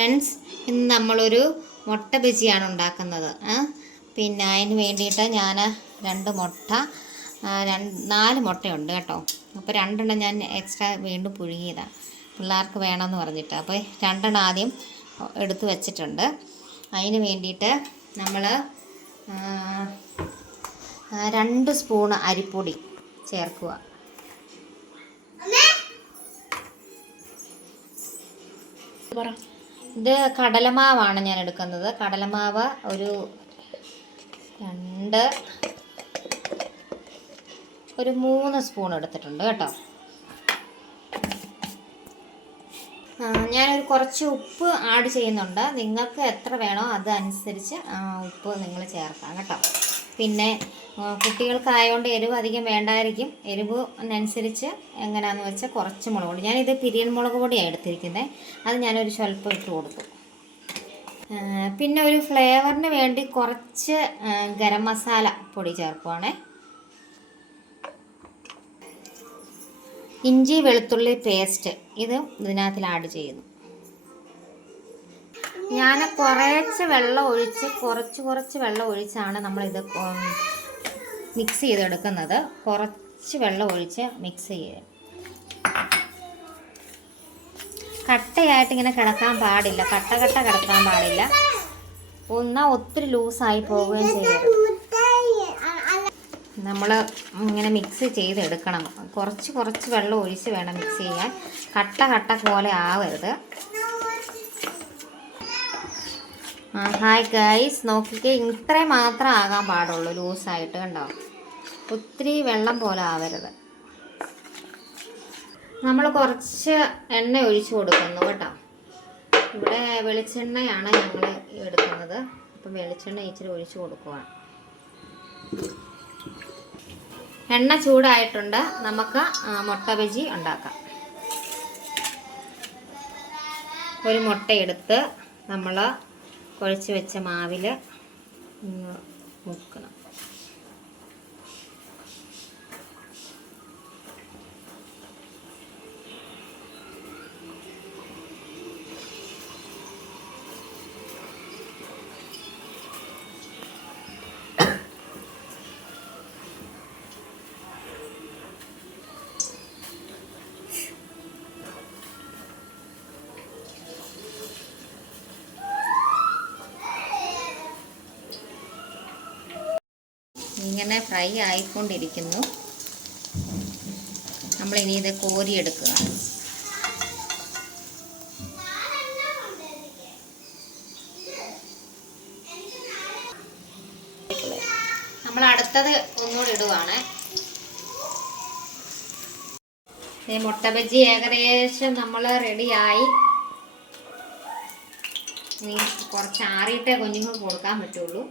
Friends, ഇന്ന് നമ്മളൊരു മുട്ട ബജിയാണ് ഉണ്ടാക്കുന്നത്. പിന്നെ അതിന് വേണ്ടിയിട്ട് ഞാൻ 2 മുട്ട 4 മുട്ടയുണ്ട് കേട്ടോ. അപ്പോൾ 2 ഞാൻ എക്സ്ട്രാ വീണ്ടും പുഴുങ്ങിയതാണ്, പിള്ളേർക്ക് വേണമെന്ന് പറഞ്ഞിട്ട്. അപ്പോൾ 2 ആദ്യം എടുത്ത് വെച്ചിട്ടുണ്ട്. അതിന് വേണ്ടിയിട്ട് നമ്മൾ 2 സ്പൂൺ അരിപ്പൊടി ചേർക്കുക. ഇത് കടലമാവാണ് ഞാൻ എടുക്കുന്നത്. കടലമാവ് ഒരു 3 സ്പൂൺ എടുത്തിട്ടുണ്ട് കേട്ടോ. ഞാനൊരു കുറച്ച് ഉപ്പ് ആഡ് ചെയ്യുന്നുണ്ട്. നിങ്ങൾക്ക് എത്ര വേണോ അതനുസരിച്ച് ഉപ്പ് നിങ്ങൾ ചേർക്കാം കേട്ടോ. പിന്നെ കുട്ടികൾക്കായതുകൊണ്ട് എരിവ് അധികം വേണ്ടായിരിക്കും. എരിവിനനുസരിച്ച് എങ്ങനെയാണെന്ന് വെച്ചാൽ കുറച്ച് മുളക് പൊടി, ഞാനിത് പിരിയൻ മുളക് പൊടിയാണ് എടുത്തിരിക്കുന്നത്. അത് ഞാനൊരു സ്വല്പം ഇട്ട് കൊടുത്തു. പിന്നെ ഒരു ഫ്ലേവറിന് വേണ്ടി കുറച്ച് ഗരം മസാല പൊടി ചേർക്കുവാണേ. ഇഞ്ചി വെളുത്തുള്ളി പേസ്റ്റ് ഇത് ഇതിനകത്തിൽ ആഡ് ചെയ്യുന്നു. ഞാൻ കുറച്ച് വെള്ളം ഒഴിച്ച് കുറച്ച് വെള്ളം ഒഴിച്ചാണ് നമ്മളിത് മിക്സ് ചെയ്തെടുക്കുന്നത്. കുറച്ച് വെള്ളം ഒഴിച്ച് മിക്സ് ചെയ്ത്, കട്ടയായിട്ട് ഇങ്ങനെ കിടക്കാൻ പാടില്ല, കട്ട കിടക്കാൻ പാടില്ല. എന്നാൽ ഒത്തിരി ലൂസായി പോവുകയും ചെയ്യരുത്. നമ്മൾ ഇങ്ങനെ മിക്സ് ചെയ്തെടുക്കണം. കുറച്ച് വെള്ളം ഒഴിച്ച് വേണം മിക്സ് ചെയ്യാൻ. കട്ട പോലെ ആവരുത്. ഹായ് ഗൈസ്, നോക്കിക്കേ, ഇത്രയും മാത്രം ആകാൻ പാടുള്ളൂ ലൂസായിട്ട്, കണ്ടോ? ഒത്തിരി വെള്ളം പോലെ ആവരുത്. നമ്മൾ കുറച്ച് എണ്ണ ഒഴിച്ച് കൊടുക്കുന്നു കേട്ടോ. ഇവിടെ വെളിച്ചെണ്ണയാണ് ഞങ്ങൾ എടുക്കുന്നത്. അപ്പം വെളിച്ചെണ്ണ ഇച്ചിരി ഒഴിച്ച് കൊടുക്കുകയാണ്. എണ്ണ ചൂടായിട്ടുണ്ട്. നമുക്ക് മുട്ട ബജി ഉണ്ടാക്കാം. ഒരു മുട്ടയെടുത്ത് നമ്മൾ കുഴച്ച് വെച്ച മാവിൽ മുക്കണം. ഇങ്ങനെ ഫ്രൈ ആയിക്കൊണ്ടിരിക്കുന്നു. നമ്മളിനി ഇത് കോരിയെടുക്കുക. നമ്മൾ അടുത്തത് ഒന്നുകൂടി ഇടുവാണ്. ഈ മുട്ട ബജി ഏകദേശം നമ്മൾ റെഡിയായി. ഇനി കുറച്ച് ആറിയിട്ടേ കുഞ്ഞുങ്ങൾക്ക് കൊടുക്കാൻ പറ്റുള്ളൂ.